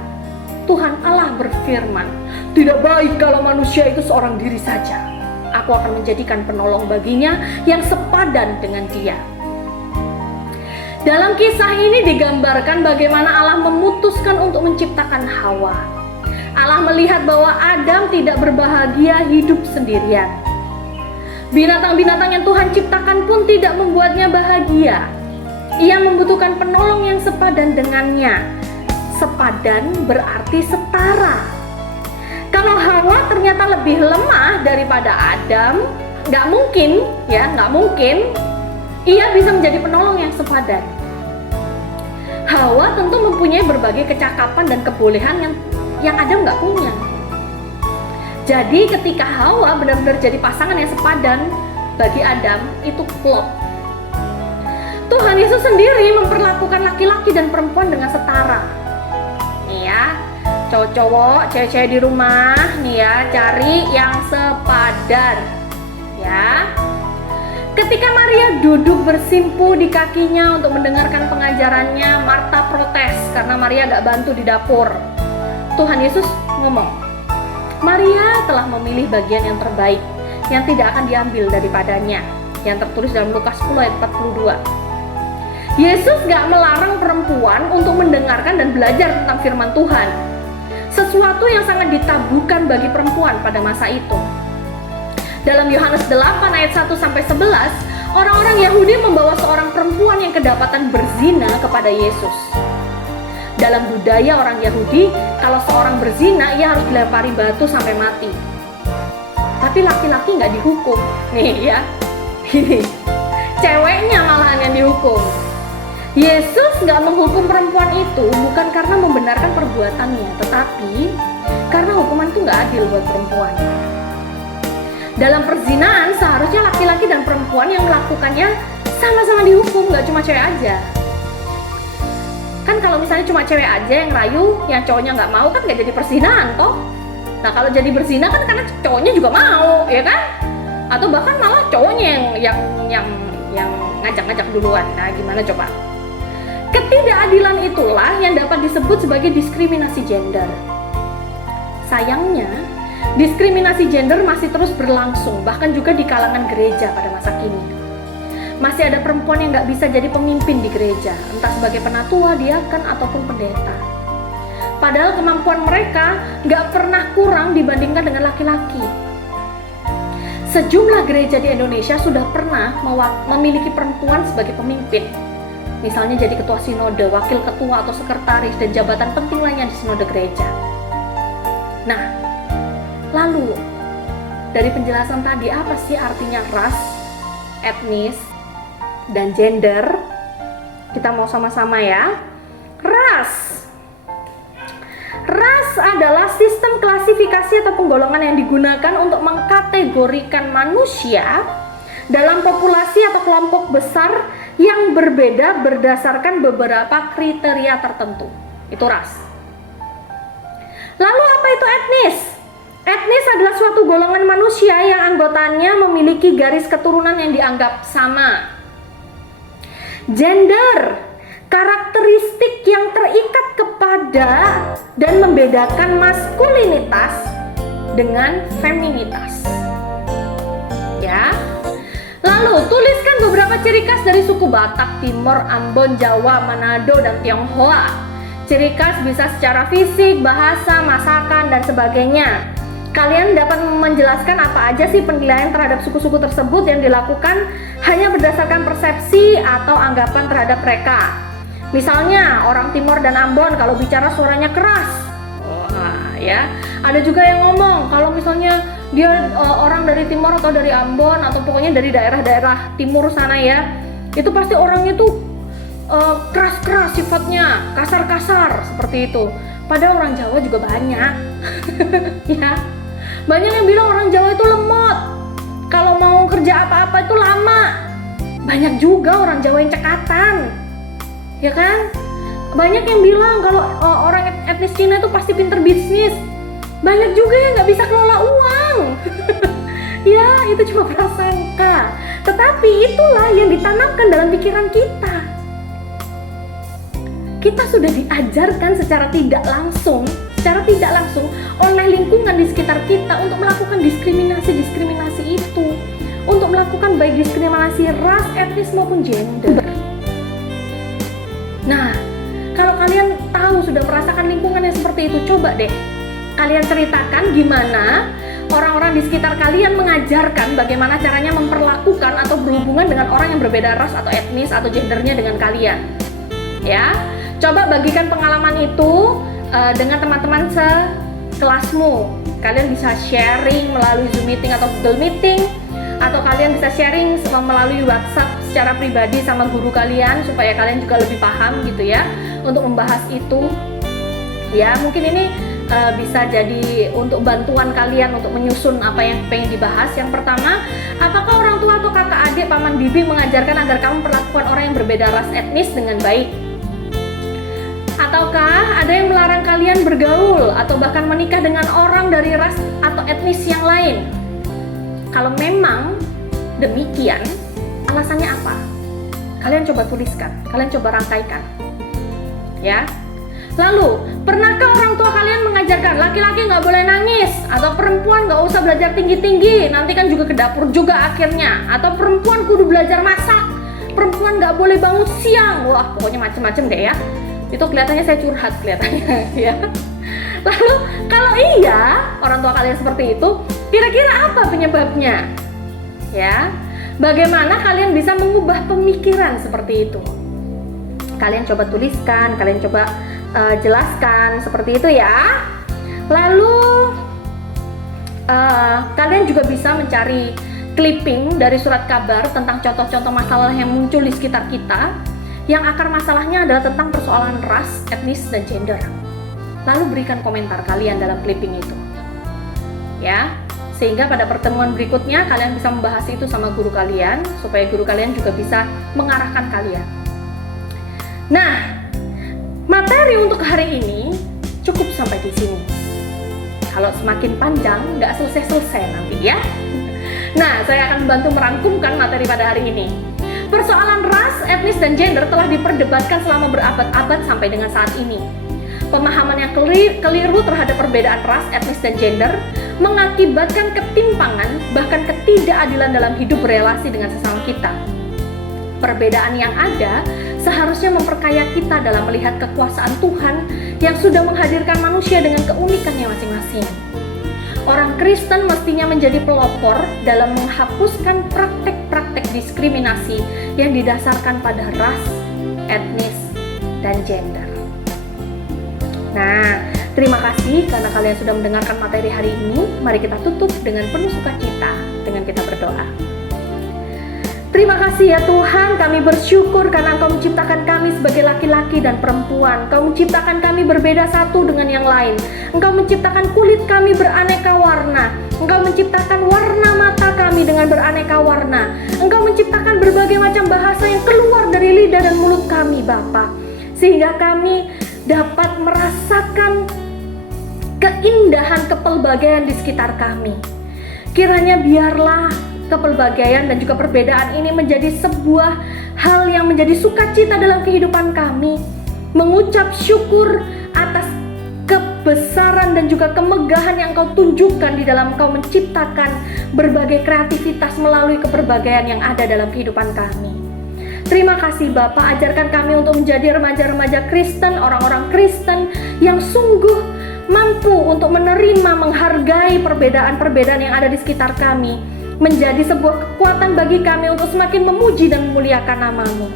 Tuhan Allah berfirman, tidak baik kalau manusia itu seorang diri saja. Aku akan menjadikan penolong baginya yang sepadan dengan dia. Dalam kisah ini digambarkan bagaimana Allah memutuskan untuk menciptakan Hawa. Allah melihat bahwa Adam tidak berbahagia hidup sendirian. Binatang-binatang yang Tuhan ciptakan pun tidak membuatnya bahagia. Ia membutuhkan penolong yang sepadan dengannya. Sepadan berarti setara. Kalau Hawa ternyata lebih lemah daripada Adam, nggak mungkin ia bisa menjadi penolong yang sepadan. Hawa tentu mempunyai berbagai kecakapan dan kebolehan yang Adam nggak punya. Jadi ketika Hawa benar-benar jadi pasangan yang sepadan bagi Adam, itu plot. Tuhan Yesus sendiri memperlakukan laki-laki dan perempuan dengan setara. Nih ya, cowok-cowok, cewek-cewek di rumah, nih ya, cari yang sepadan. Ya. Ketika Maria duduk bersimpu di kakinya untuk mendengarkan pengajarannya, Marta protes karena Maria gak bantu di dapur. Tuhan Yesus ngomong, Maria telah memilih bagian yang terbaik, yang tidak akan diambil daripadanya, yang tertulis dalam Lukas 10 ayat 42. Yesus gak melarang perempuan untuk mendengarkan dan belajar tentang firman Tuhan, sesuatu yang sangat ditabukan bagi perempuan pada masa itu. Dalam Yohanes 8 ayat 1-11, orang-orang Yahudi membawa seorang perempuan yang kedapatan berzina kepada Yesus. Dalam budaya orang Yahudi, kalau seorang berzina, ia harus dilempari batu sampai mati. Tapi laki-laki nggak dihukum. Nih ya, ceweknya malahan yang dihukum. Yesus nggak menghukum perempuan itu bukan karena membenarkan perbuatannya, tetapi karena hukuman itu nggak adil buat perempuan. Dalam perzinaan, seharusnya laki-laki dan perempuan yang melakukannya sama-sama dihukum, nggak cuma cewek aja. Kan kalau misalnya cuma cewek aja yang rayu, yang cowoknya nggak mau, kan nggak jadi perzinaan toh. Nah kalau jadi berzina kan karena cowoknya juga mau, ya kan? Atau bahkan malah cowoknya yang ngajak-ngajak duluan. Nah gimana coba? Ketidakadilan itulah yang dapat disebut sebagai diskriminasi gender. Sayangnya, diskriminasi gender masih terus berlangsung, bahkan juga di kalangan gereja pada masa kini. Masih ada perempuan yang nggak bisa jadi pemimpin di gereja, entah sebagai penatua, diaken, ataupun pendeta. Padahal kemampuan mereka nggak pernah kurang dibandingkan dengan laki-laki. Sejumlah gereja di Indonesia sudah pernah memiliki perempuan sebagai pemimpin. Misalnya jadi ketua sinode, wakil ketua atau sekretaris, dan jabatan penting lainnya di sinode gereja. Nah, lalu, dari penjelasan tadi, apa sih artinya ras, etnis, dan gender? Kita mau sama-sama ya. Ras. Ras adalah sistem klasifikasi atau penggolongan yang digunakan untuk mengkategorikan manusia dalam populasi atau kelompok besar yang berbeda berdasarkan beberapa kriteria tertentu. Itu ras. Lalu apa itu etnis? Etnis adalah suatu golongan manusia yang anggotanya memiliki garis keturunan yang dianggap sama. Gender, karakteristik yang terikat kepada dan membedakan maskulinitas dengan feminitas. Ya. Lalu, tuliskan beberapa ciri khas dari suku Batak, Timor, Ambon, Jawa, Manado, dan Tionghoa. Ciri khas bisa secara fisik, bahasa, masakan, dan sebagainya. Kalian dapat menjelaskan apa aja sih penilaian terhadap suku-suku tersebut yang dilakukan hanya berdasarkan persepsi atau anggapan terhadap mereka. Misalnya, orang Timor dan Ambon kalau bicara suaranya keras. Wah, ya. Ada juga yang ngomong kalau misalnya dia orang dari Timor atau dari Ambon atau pokoknya dari daerah-daerah timur sana ya, itu pasti orangnya tuh keras-keras sifatnya, kasar-kasar seperti itu. Padahal orang Jawa juga banyak. Ya. Banyak yang bilang orang Jawa itu lemot. Kalau mau kerja apa-apa itu lama. Banyak juga orang Jawa yang cekatan. Ya kan? Banyak yang bilang kalau orang etnis Cina itu pasti pinter bisnis. Banyak juga yang nggak bisa kelola uang. Ya, itu cuma prasangka. Tetapi itulah yang ditanamkan dalam pikiran kita. Kita sudah diajarkan secara tidak langsung oleh lingkungan di sekitar kita untuk melakukan diskriminasi itu. Untuk melakukan baik diskriminasi ras, etnis maupun gender. Nah, kalau kalian tahu sudah merasakan lingkungan yang seperti itu, coba deh kalian ceritakan gimana orang-orang di sekitar kalian mengajarkan bagaimana caranya memperlakukan atau berhubungan dengan orang yang berbeda ras atau etnis atau gendernya dengan kalian. Ya, coba bagikan pengalaman itu dengan teman-teman sekelasmu. Kalian bisa sharing melalui Zoom meeting atau Google Meeting, atau kalian bisa sharing melalui WhatsApp secara pribadi sama guru kalian supaya kalian juga lebih paham gitu ya untuk membahas itu. Ya, mungkin ini bisa jadi untuk bantuan kalian untuk menyusun apa yang pengen dibahas. Yang pertama, apakah orang tua atau kakak adik, paman bibi mengajarkan agar kamu memperlakukan orang yang berbeda ras etnis dengan baik? Ataukah ada yang melarang kalian bergaul atau bahkan menikah dengan orang dari ras atau etnis yang lain? Kalau memang demikian, alasannya apa? Kalian coba tuliskan, kalian coba rangkaikan. Ya. Lalu, pernahkah orang tua kalian mengajarkan laki-laki nggak boleh nangis Atau perempuan nggak usah belajar tinggi-tinggi, nanti kan juga ke dapur juga akhirnya. Atau perempuan kudu belajar masak, perempuan nggak boleh bangun siang. Wah, pokoknya macem-macem deh ya. Itu kelihatannya saya curhat kelihatannya ya. Lalu kalau iya orang tua kalian seperti itu, kira-kira apa penyebabnya? Ya, bagaimana kalian bisa mengubah pemikiran seperti itu? Kalian coba tuliskan, kalian coba jelaskan seperti itu ya. Lalu kalian juga bisa mencari clipping dari surat kabar tentang contoh-contoh masalah yang muncul di sekitar kita, yang akar masalahnya adalah tentang persoalan ras, etnis, dan gender. Lalu berikan komentar kalian dalam clipping itu ya, sehingga pada pertemuan berikutnya kalian bisa membahas itu sama guru kalian, supaya guru kalian juga bisa mengarahkan kalian. Nah, materi untuk hari ini cukup sampai di sini. Kalau semakin panjang, nggak selesai-selesai nanti ya. Nah, saya akan membantu merangkumkan materi pada hari ini. Persoalan ras, etnis, dan gender telah diperdebatkan selama berabad-abad sampai dengan saat ini. Pemahaman yang keliru terhadap perbedaan ras, etnis, dan gender mengakibatkan ketimpangan, bahkan ketidakadilan dalam hidup berelasi dengan sesama kita. Perbedaan yang ada seharusnya memperkaya kita dalam melihat kekuasaan Tuhan yang sudah menghadirkan manusia dengan keunikannya masing-masing. Orang Kristen mestinya menjadi pelopor dalam menghapuskan praktek-praktek diskriminasi yang didasarkan pada ras, etnis, dan gender. Nah, terima kasih karena kalian sudah mendengarkan materi hari ini. Mari kita tutup dengan penuh sukacita dengan kita berdoa. Terima kasih ya Tuhan, kami bersyukur karena Engkau menciptakan kami sebagai laki-laki dan perempuan. Engkau menciptakan kami berbeda satu dengan yang lain. Engkau menciptakan kulit kami beraneka warna. Engkau menciptakan warna mata kami dengan beraneka warna. Engkau menciptakan berbagai macam bahasa yang keluar dari lidah dan mulut kami, Bapa, sehingga kami dapat merasakan keindahan kepelbagaian di sekitar kami. Kiranya biarlah kepelbagaian dan juga perbedaan ini menjadi sebuah hal yang menjadi sukacita dalam kehidupan kami, mengucap syukur atas kebesaran dan juga kemegahan yang Engkau tunjukkan di dalam Engkau menciptakan berbagai kreativitas melalui keperbagaian yang ada dalam kehidupan kami. Terima kasih Bapa, ajarkan kami untuk menjadi remaja-remaja Kristen, orang-orang Kristen yang sungguh mampu untuk menerima, menghargai perbedaan-perbedaan yang ada di sekitar kami, menjadi sebuah kekuatan bagi kami untuk semakin memuji dan memuliakan nama-Mu.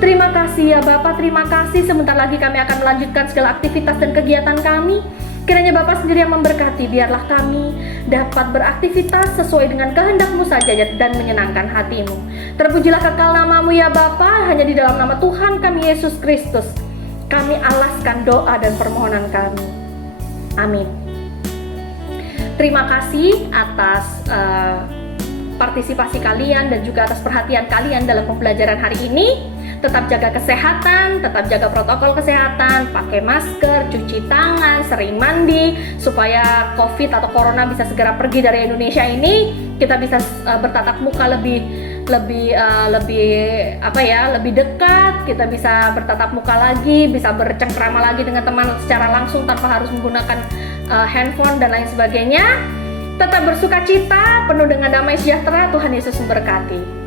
Terima kasih ya Bapak, terima kasih. Sebentar lagi kami akan melanjutkan segala aktivitas dan kegiatan kami. Kiranya Bapak sendiri yang memberkati, biarlah kami dapat beraktivitas sesuai dengan kehendak-Mu saja dan menyenangkan hati-Mu. Terpujilah kekal nama-Mu ya Bapak, hanya di dalam nama Tuhan kami Yesus Kristus kami alaskan doa dan permohonan kami. Amin. Terima kasih atas partisipasi kalian dan juga atas perhatian kalian dalam pembelajaran hari ini. Tetap jaga kesehatan, tetap jaga protokol kesehatan, pakai masker, cuci tangan, sering mandi, supaya COVID atau Corona bisa segera pergi dari Indonesia ini. Kita bisa bertatap muka lebih dekat. Kita bisa bertatap muka lagi, bisa bercengkrama lagi dengan teman secara langsung tanpa harus menggunakan handphone dan lain sebagainya. Tetap bersukacita, penuh dengan damai sejahtera. Tuhan Yesus memberkati.